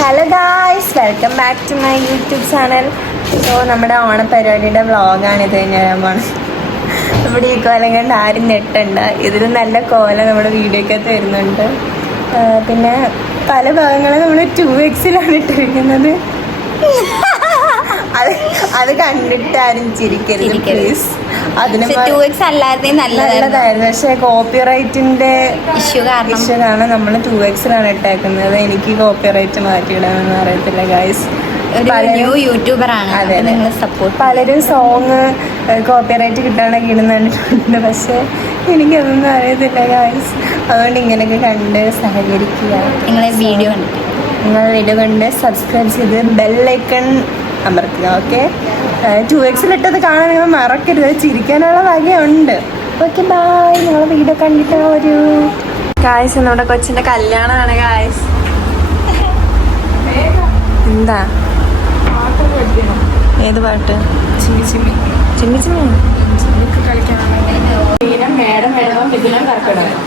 Hello guys welcome back to my YouTube channel so നമ്മുടെ ഓണപരിപാടിയുടെ ഇത് ഞാൻ പോണത് നമ്മുടെ ഈ കോലം കണ്ട് ആരും നെട്ടുണ്ട് ഇതിൽ നല്ല കോല നമ്മുടെ വീഡിയോക്കകത്ത് വരുന്നുണ്ട്. പിന്നെ പല ഭാഗങ്ങളും നമ്മൾ ടു എക്സിലാണ് ഇട്ടിരിക്കുന്നത്. അത് അത് കണ്ടിട്ട് ആരും ചിരിക്കരുത്. പ്ലീസ് അതിന് പക്ഷെ ടു എക്സ് അല്ലാതെ നല്ലതായിരുന്നു. പക്ഷെ കോപ്പിറൈറ്റിന്റെ ഇഷ്യൂ കാരണം. ഇഷ്യൂ കാരണം നമ്മൾ ടു എക്സിലാണ് ഇട്ടേക്കുന്നത്. എനിക്ക് കോപ്പിറൈറ്റ് മാറ്റിയിടാനൊന്നും അറിയത്തില്ല ഗൈസ് ഒരു ന്യൂ യൂട്യൂബർ ആണ്. അതെ. നിങ്ങൾ സപ്പോർട്ട് പലരും സോങ് കോപ്പിറൈറ്റ് കിട്ടാനൊക്കെ ഇടുന്നുണ്ട്. പക്ഷെ എനിക്കതൊന്നും അറിയത്തില്ല ഗൈസ് അതുകൊണ്ട് ഇങ്ങനെയൊക്കെ കണ്ട് സഹകരിക്കുക. നിങ്ങളെ വീഡിയോ കണ്ടിട്ട്. നിങ്ങൾ വീഡിയോ കണ്ട് സബ്സ്ക്രൈബ് ചെയ്ത് ബെല്ലൈക്കൺ അമർത്തുക ഓക്കെ ടു എക്സിലിട്ടത് കാണാൻ നിങ്ങൾ മറക്കരുത്. ചിരിക്കാനുള്ള വകയുണ്ട്. ഓക്കെ ബായ് നിങ്ങൾ വീഡിയോ കണ്ടിട്ട് ഒരു കായസ് നമ്മുടെ കൊച്ചിന്റെ കല്യാണമാണ് കായസ് എന്താ? ഏത് പാട്ട്? ചിമ്മി ചിമ്മി ചിമ്മി ചിമ്മി മേഡം മേഡം മിഥുനം കർക്കിടകം.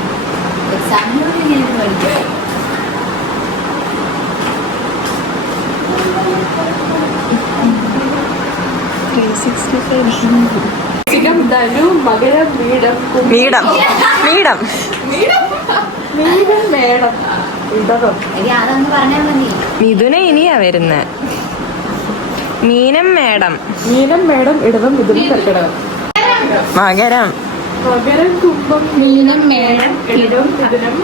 ധനു മകരം മീടം മീടം മേടം മിഥുന ഇനിയാ വരുന്ന. മീനം മേടം. മീനം മേടം ഇടവം മിഥുനം കർക്കിടകം മകരം. മകരം കുംഭം മീനം മേടം ഇടവം മിഥുനം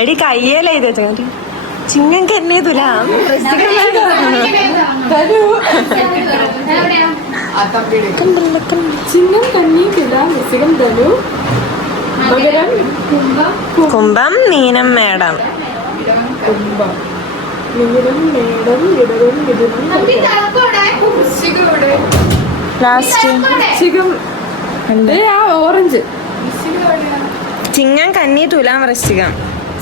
എടി കയ്യേല ഇത് വെച്ചാൽ ചിങ്ങം കന്നെ തുലാം. കുംഭം മീനം മേടം. കുംഭം. മീനം മേടം ഇടവം മിഥുനം കർക്കിടകം ലാസ്റ്റ് ആ ഓറഞ്ച്. ചിങ്ങം കന്നി തുലാം വൃശ്ചികം.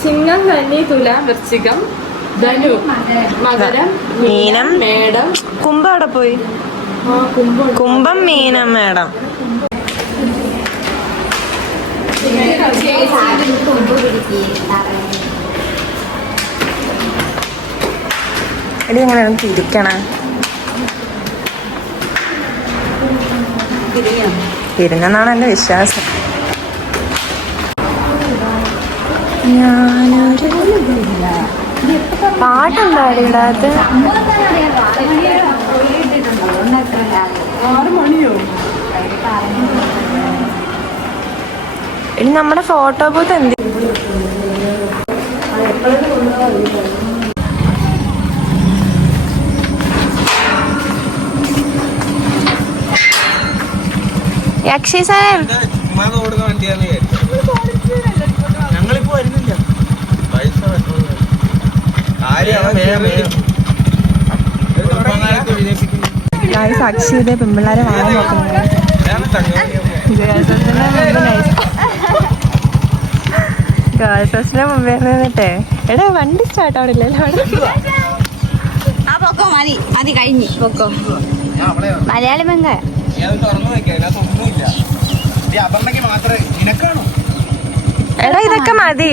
ചിങ്ങം കന്നി തുലാം വൃശ്ചികം. ധനു മകരം മീനം. മേടം. കുംഭം അവിടെ പോയി? കുംഭം മീനം മേടം. എടി എങ്ങനെയാണ് തിരിക്കണേ? തിരിഞ്ഞെന്നാണ് എന്റെ വിശ്വാസം. ഞാനൊരു മണിയോ ഇനി നമ്മുടെ ഫോട്ടോ ബൂത്ത് എന്ത്? യക്ഷി സാർ. അക്ഷയുടെ പെമ്പിള്ളാരെ വാങ്ങാൻ നോക്കുന്നത്. ഗേൾസിന്റെ മുമ്പേ നിന്നിട്ടെ. എടാ വണ്ടി സ്റ്റാർട്ട് ആവണില്ലല്ലോ പൊക്കോ മതി. മതി കഴിഞ്ഞു. പൊക്കോ. മലയാളി നിനക്കാണോ? എടാ ഇതൊക്കെ മതി.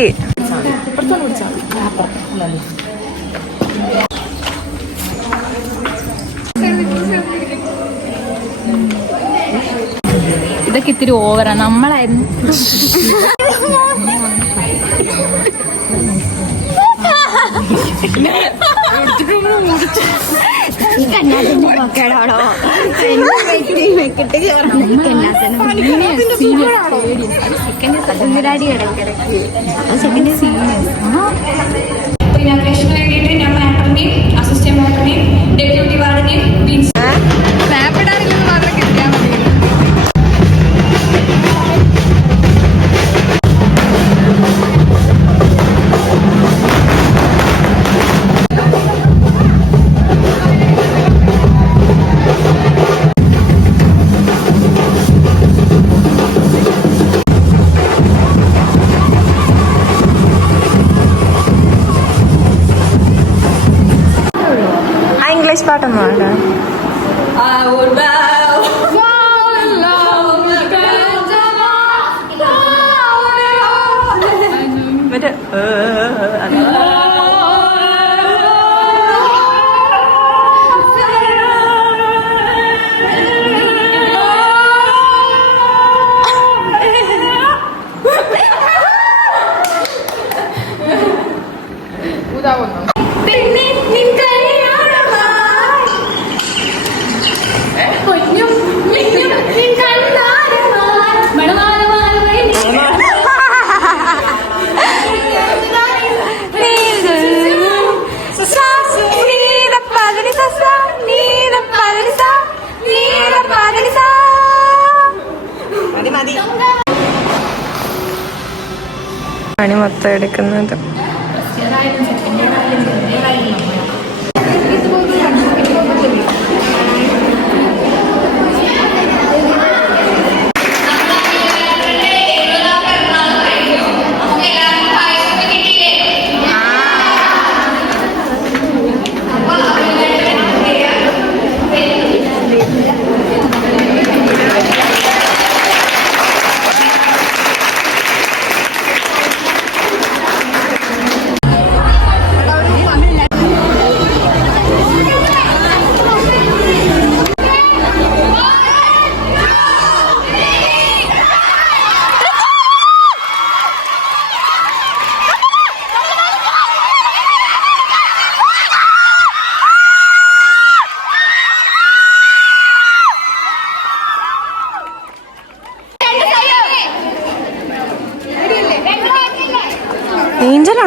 ഇതൊക്കെ ഇത്തിരി ഓവറാ. നമ്മളായിരുന്നു സെക്കൻഡ് സീനിയേഴ്സ് ഇനാഗ്രേഷന് വേണ്ടിയിട്ട് ഞാൻ മാറ്ററിനെയും അസിസ്റ്റന്റ് മാറ്ററിനെയും ഡെപ്യൂട്ടി വാർഡിനെയും Mara.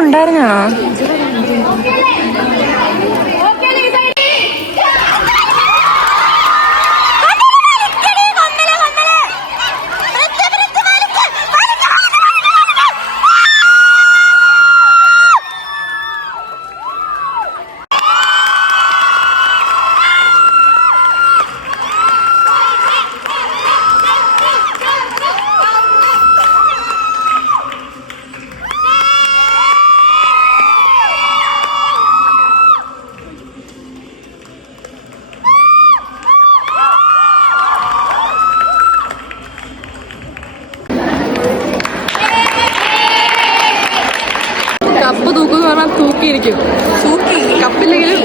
ഉണ്ടായിരുന്നോ? കപ്പില്ലെങ്കിലും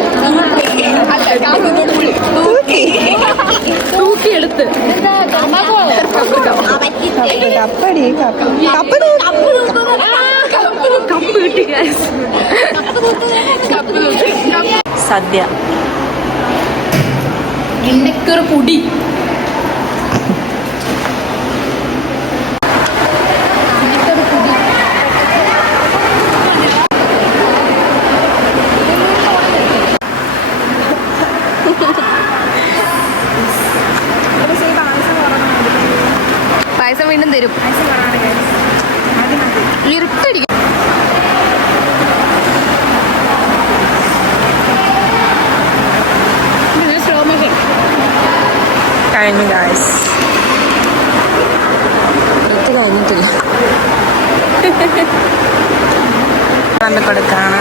തൂക്കിയെടുത്ത്. കപ്പടി കപ്പ് കപ്പ് കിട്ടി. സദ്യ. ഇണ്ടക്കൊരു പൊടി പായസം വീണ്ടും തരും ഇരുട്ടടിക്കും സ്ലോ മോഷൻ കഴിഞ്ഞു ഗായ്സ് ഇത് കഴിഞ്ഞിട്ടില്ല കണ്ടു കൊടുക്കാണ്.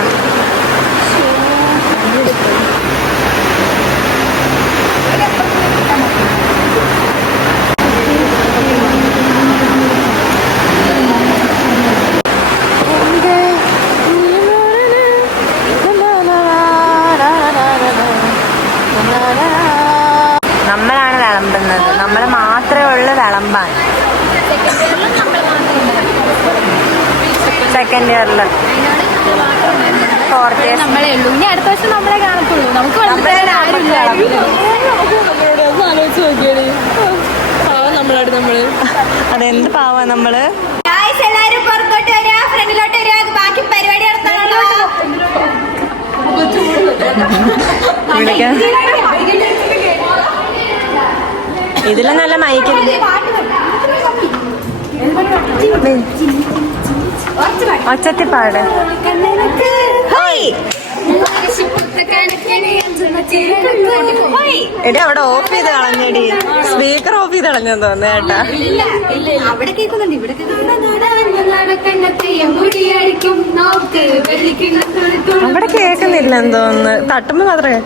നമ്മളാണ് വിളമ്പുന്നത്. നമ്മൾ മാത്രമേ ഉള്ളൂ വിളമ്പാൻ. സെക്കൻഡ് ഇയറിൽ ഫോർത്ത് ഇയർ നമ്മളെ ഉള്ളൂ. ഇനി അടുത്ത വർഷം നമ്മളെ കാണത്തുള്ളൂ. നമുക്ക് അതെന്ത് പാവാ നമ്മൾ? എല്ലാരും പുറത്തോട്ട് വരിക ഫ്രണ്ടിലോട്ട് വരിക ബാക്കി പരിപാടി നടത്താനുള്ള ഇതിലും നല്ല മൈക്ക് ഒച്ചത്തിപ്പാട് എടി അവിടെ ഓഫ് ചെയ്ത് കളഞ്ഞടി. സ്പീക്കർ ഓഫ് ചെയ്ത് കളഞ്ഞെന്ന് തോന്നുന്നു കേട്ടാ. അവിടെ കേൾക്കുന്നുണ്ട് ഇവിടെ അവിടെ കേൾക്കുന്നില്ലെന്ന് തോന്നുന്നു. തട്ടുമ്പോ മാത്രമേ.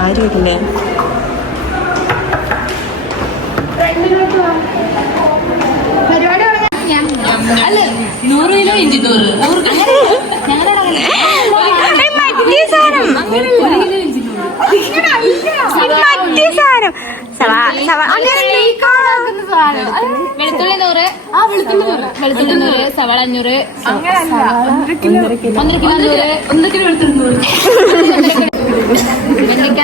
ആരുമില്ലേ? മറ്റേ സാധനം. സവാ സവാ വെളുത്തുള്ളി. നൂറ്. വെളുത്തുള്ളി നൂറ്. വെളുത്തുള്ളി നൂറ് സവാള അഞ്ഞൂറ് ഒന്നര കിലോ. നൂറ്. ഒന്നര കിലോ വെളുത്തുള്ളി നൂറ്. വെണ്ടയ്ക്ക.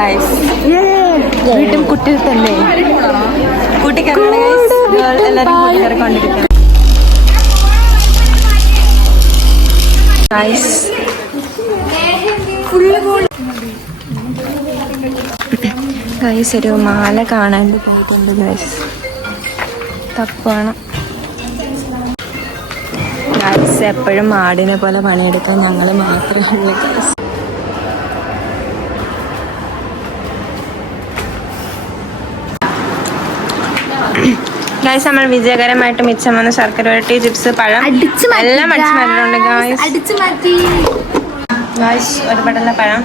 ഗായ്സ് വീട്ടും കുട്ടിയിൽ തന്നെ. ഗായ്സ് എല്ലാവരും ഗായ്സ് ഗൈസ് ഒരു മാല കാണാൻ പോയിട്ടുണ്ട് ഗൈസ് തപ്പാണ്. ഗൈസ് എപ്പോഴും ആടിനെ പോലെ പണിയെടുക്കാൻ ഞങ്ങൾ മാത്രമേ ഉള്ളൂ ഗൈസ് ഗൈസ് നമ്മൾ വിജയകരമായിട്ട് മിച്ചം വന്ന ശർക്കര വരട്ടി ചിപ്സ് പഴം. എല്ലാം അടിച്ചു മാറ്റിയിട്ടുണ്ട് മാറ്റി. ഗൈസ് ഒരു പടല പഴം.